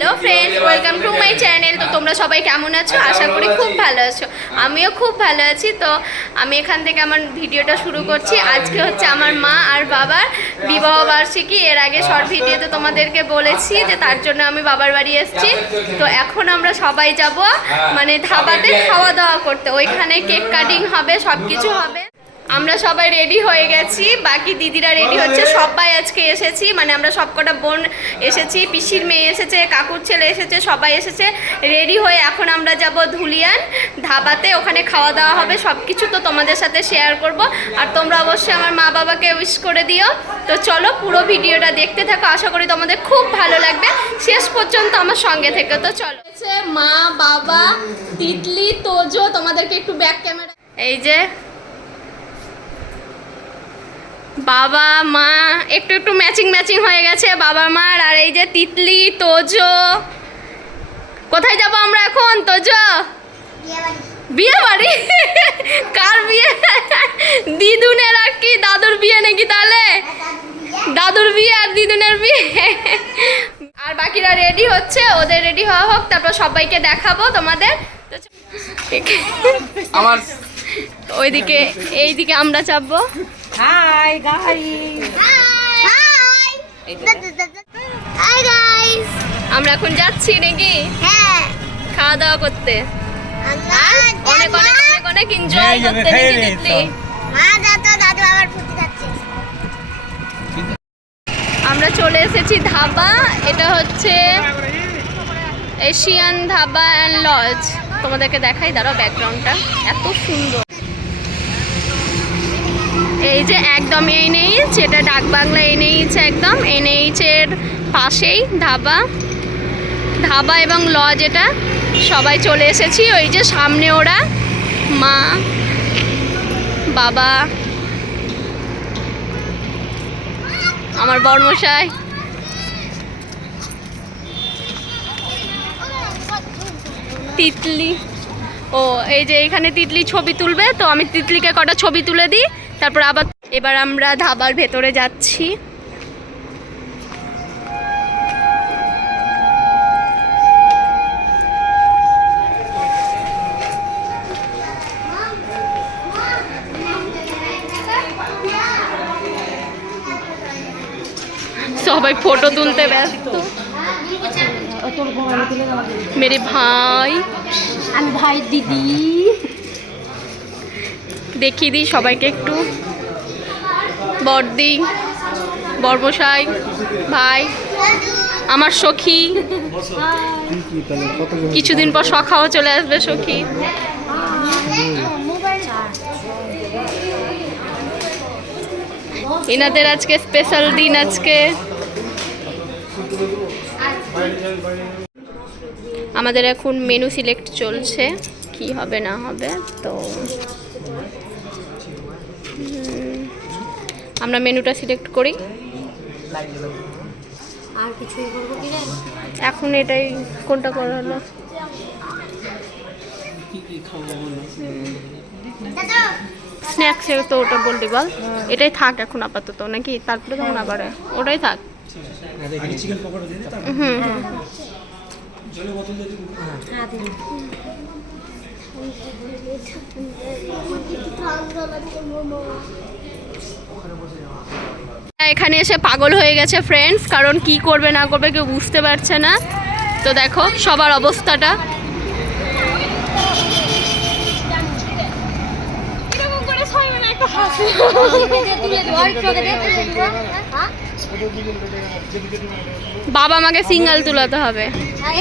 Hello friends welcome to my channel তো তোমরা সবাই কেমন আছো? আশা করি খুব ভালো আছো। আমিও খুব ভালো আছি। তো আমি এখান থেকে আমার ভিডিওটা শুরু করছি। আজকে হচ্ছে আমার মা আর বাবার বিবাহ বার্ষিকী। এর আগে শর্ট ভিডিওতে তোমাদেরকে বলেছি যে তার জন্য আমি বাবার বাড়ি এসেছি। তো এখন আমরা সবাই যাব মানে ধাবাতে খাওয়া দাওয়া করতে। ওইখানে কেক কাটিং হবে সব কিছু হবে। আমরা সবাই রেডি হয়ে গেছি বাকি দিদিরা রেডি হচ্ছে সবাই আজকে এসেছি মানে আমরা সবকটা বোন এসেছি পিসির মেয়ে এসেছে কাকুর ছেলে এসেছে সবাই এসেছে রেডি হয়ে এখন আমরা যাব ধুলিয়ান ধাবাতে ওখানে খাওয়া দাওয়া হবে সব কিছু তো তোমাদের সাথে শেয়ার করব আর তোমরা অবশ্যই আমার মা বাবাকে উইশ করে দিও। তো চলো পুরো ভিডিওটা দেখতে থাকো আশা করি তোমাদের খুব ভালো লাগবে। শেষ পর্যন্ত আমার সঙ্গে থেকে তো চলো। মা বাবা তিতলি তোজো তোমাদেরকে একটু ব্যাক ক্যামেরা এই যে বাবা মা একটু একটু ম্যাচিং ম্যাচিং হয়ে গেছে বাবা মার। আর এই যে তিতলি তোজো। কোথায় যাব আমরা এখন তোজো? বিয়ে বাড়ি কার বিয়ে? দিদুনের আর কি দাদুর বিয়ে নাকি তাহলে? দাদুর বিয়ে আর দিদুনের বিয়ে। আর বাকিরা রেডি হচ্ছে ওদের রেডি হওয়া হোক তারপর সবাইকে দেখাবো তোমাদের। আমার ওইদিকে এইদিকে আমরা চাপবো। হাই গাইস হাই গাইস আমরা এখন যাচ্ছি নাকি? হ্যাঁ। খাওয়া দাওয়া করতে। অনেক অনেক অনেক অনেক এনজয় করতে নাকি নে, দিদি মা দাদা দাদু আবার ফুটে যাচ্ছে। আমরা চলে এসেছি ধাবা। এটা হচ্ছে এশিয়ান ধাবা অ্যান্ড লজ তোমাদেরকে দেখাই দাঁড়াও ব্যাকগ্রাউন্ডটা এত সুন্দর। এই যে একদম এনএইচ, এটা ডাক ডাকবাংলা এনএইচ একদম। এনএইচ এর পাশেই ধাবা। ধাবা এবং লজ এটা। সবাই চলে এসেছি। ওই যে সামনে ওরা, মা, বাবা, আমার বর্মশাই। তিতলি। ও, এই যে এখানে তিতলি ছবি তুলবে, তো আমি তিতলিকে কটা ছবি তুলে দিই। তারপর আবার এবার আমরা ধাবার ভেতরে যাচ্ছি। সবাই ফটো তুলতে ব্যস্ত। মেরে ভাই। আমি ভাই দিদি। দেখিয়ে দিই সবাইকে একটু। বড়দি বর্মশাই, ভাই, আমার সখী। কিছুদিন পর সখাও চলে আসবে সখী। এনাদের আজকে স্পেশাল দিন আজকে। আমাদের এখন মেনু সিলেক্ট চলছে, কি হবে না হবে, তো আমরা মেনুটা সিলেক্ট করি। আর কিছুই করব কি এখন এটাই কোনটা করা হলো? স্ন্যাক্সে তো ওটা বললি বল। এটাই থাক এখন আপাতত নাকি? তারপরে তখন আবার? ওটাই থাক। হুম হুম। হ্যাঁ এখানে এসে পাগল হয়ে গেছে ফ্রেন্ডস কারণ কি করবে না করবে কেউ বুঝতে পারছে না তো দেখো সবার অবস্থাটা। হ্যাঁ? বাবা মাকে সিঙ্গেল তুলাতে হবে হ্যাঁ,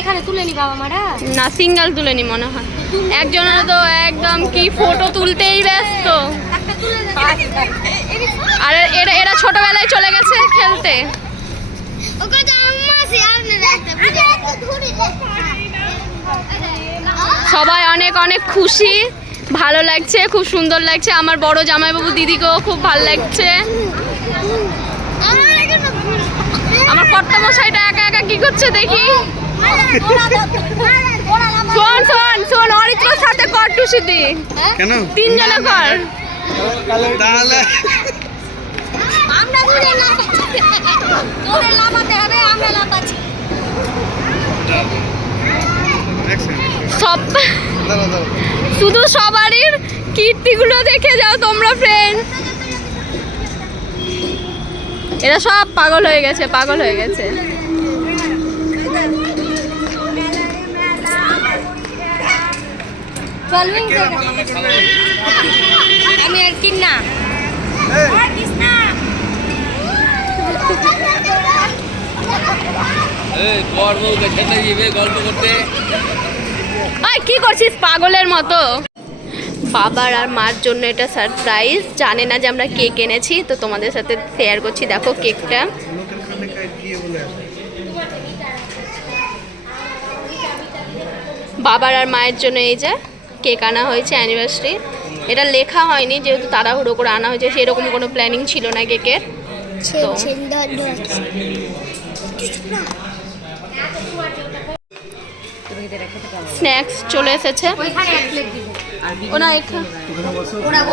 নি সিঙ্গেল তুলে নি মনে হয় একজনের তো কি ফটো তুলতেই ব্যস্ত? আর এরা এরা ছোটবেলায় চলে গেছে খেলতে? সবাই অনেক অনেক খুশি। ভালো লাগছে, খুব সুন্দর লাগছে। আমার বড় জামাইবাবু দিদিকেও খুব ভালো লাগছে। আমার এখানে আমার কর্তামশাইটা একা একা কি করছে দেখি? শোন শোন শোন টুসিদি কেন? তিনজনে কর তাহলে আমরা দূরে লাফাতে হবে আমরা লাফাচ্ছি। সব শুধু সবারই কীর্তিগুলো দেখে যাও তোমরা ফ্রেন্ড এরা সব পাগল হয়ে গেছে পাগল হয়ে গেছে। আমি আর কি না কি করছিস পাগলের মতো? বাবার আর মার জন্য এটা সারপ্রাইজ জানে না যে আমরা কেক এনেছি তো তোমাদের সাথে শেয়ার করছি। দেখো কেকটা। বাবার আর মায়ের জন্য এই যে। কেক আনা হয়েছে অ্যানিভার্সারি এটা লেখা হয়নি যেহেতু তাড়াহুড়ো করে আনা হয়েছে সেরকম কোনো প্ল্যানিং ছিল না কেকের। তো স্ন্যাক্স চলে এসেছে। এখানে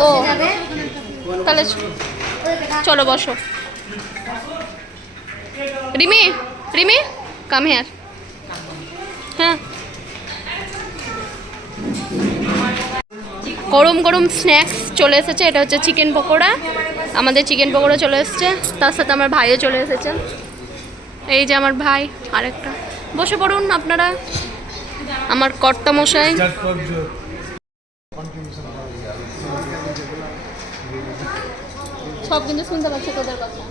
ও। তাহলে চলো বসো। রিমি রিমি কাম হেয়ার হ্যাঁ। গরম গরম স্ন্যাক্স চলে এসেছে। এটা হচ্ছে চিকেন পকোড়া। আমাদের চিকেন পকোড়া চলে এসেছে। তার সাথে আমার ভাইও চলে এসেছে। এই যে আমার ভাই আরেকটা। বসে পড়ুন আপনারা। আমার কর্তা মশাই সব কিন্তু শুনতে পাচ্ছে তোদের কথা।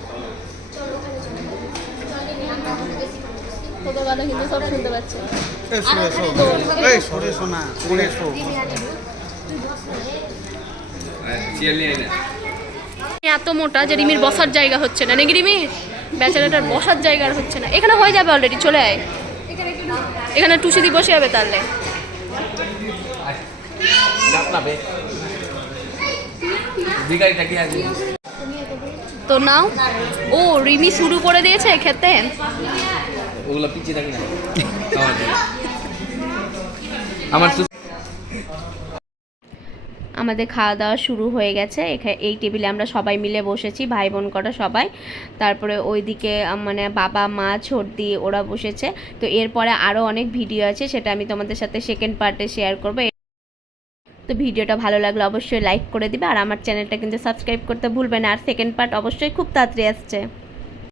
তোদের কথা কিন্তু সব শুনতে পাচ্ছে। এত মোটা যে রিমির বসার জায়গা হচ্ছে না। নাকি রিমি? বেচারাটার বসার জায়গা আর হচ্ছে না। এখানে হয়ে যাবে অলরেডি চলে আয়। এখানে টুসি দি বসে যাবে তাহলে। তো নাও। ও রিমি শুরু করে দিয়েছে খেতে। ওগুলো পিছিয়ে থাকি না। আমার আমাদের খাওয়া দাওয়া শুরু হয়ে গেছে। এই টেবিলে আমরা সবাই মিলে বসেছি ভাই বোন কটা সবাই। তারপরে ওইদিকে মানে বাবা, মা, ছোটদি, ওরা বসেছে। তো এরপরে আরও অনেক ভিডিও আছে, সেটা আমি তোমাদের সাথে সেকেন্ড পার্টে শেয়ার করব। তো ভিডিওটা ভালো লাগলে অবশ্যই লাইক করে দিবে। আর আমার চ্যানেলটা কিন্তু সাবস্ক্রাইব করতে ভুলবে না। আর সেকেন্ড পার্ট অবশ্যই খুব তাড়াতাড়ি আসছে।